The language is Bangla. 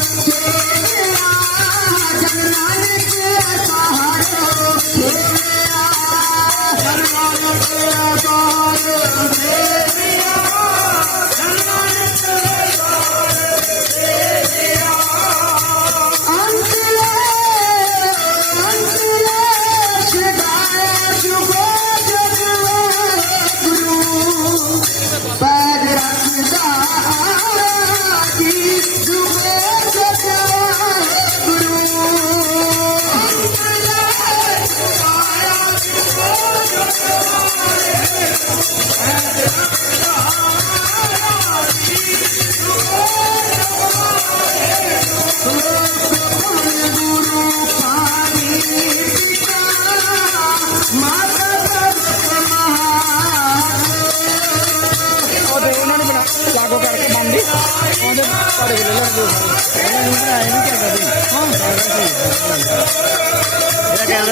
Yeah. প্রকার मंडी আমাদের পারে গেলে লাগবে আমরা উপরে আইনি কে যাবে হ্যাঁ এটা কেন